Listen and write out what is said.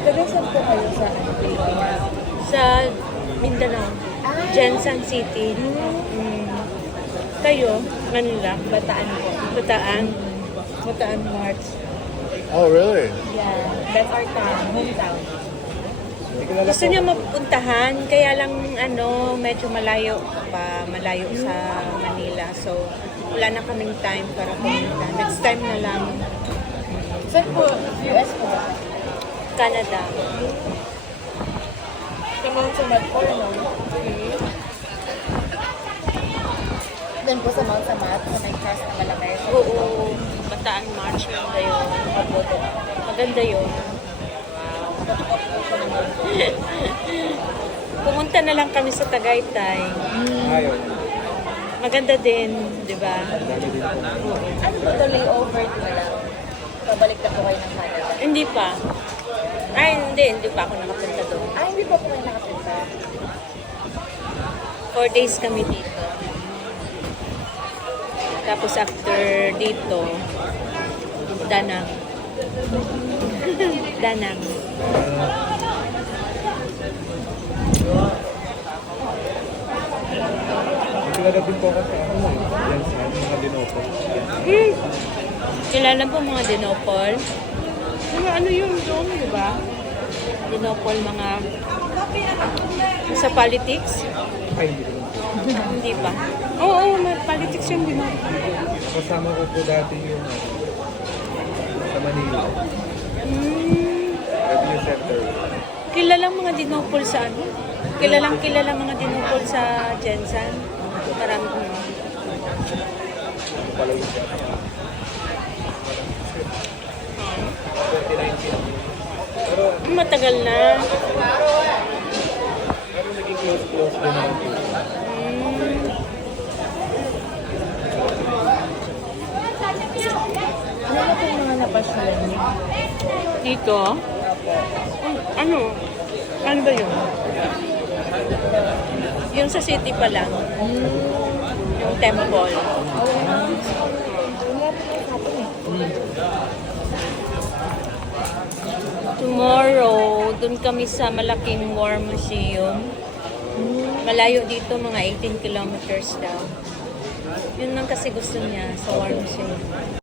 Taga-saan po kayo sa Sa Mindanao. Jensan City. Kayo, Manila. Bataan po? Bataan. Bataan March. Oh, really? Yeah, that's our town, hometown. Gusto niya mapuntahan, kaya lang medyo malayo pa, malayo sa Manila. So, wala na kaming time para pumunta. Next time na lang. Saan po? US po ba? Canada. Sa Mount Samad po, no? Doon po sa Mount Samad, sa may cross na malaki. Oo, Bataan March. Maganda yun. Maganda yun. Pumunta na lang kami sa Tagaytay. Ayun. Maganda din, di ba? Ano po the layover ko lang? Pabalik na po kayo ng Canada. Hindi pa. Ay, hindi pa ako nakapunta doon. Hindi po po kayo nakapunta. 4 days kami dito. Tapos after dito, Danang. Danang. Kilala din po ako sa yan sa mga dinopol. Kilala po mga Dinopol. Ano yun doon, di ba? Dinopol, mga sa politics? Ay, hindi ko lang. Hindi ba? Oo, politics yung Dinopol. Kasama ko po dati yung sa Manila. Revenue Center. Kilalang mga Dinopol sa ano? Kilalang mga Dinopol sa Jensan. Marami ko yun. Pala yung Pero Matagal na. naging close din naman po. Ano na po yung mga napasyalan niyo? Dito? Ano? Ano ba yun? Yung sa city pa lang. Yung temple. Tomorrow, dun kami sa malaking War Museum. Malayo dito, mga 18 kilometers daw. Yun lang kasi gusto niya sa War Museum.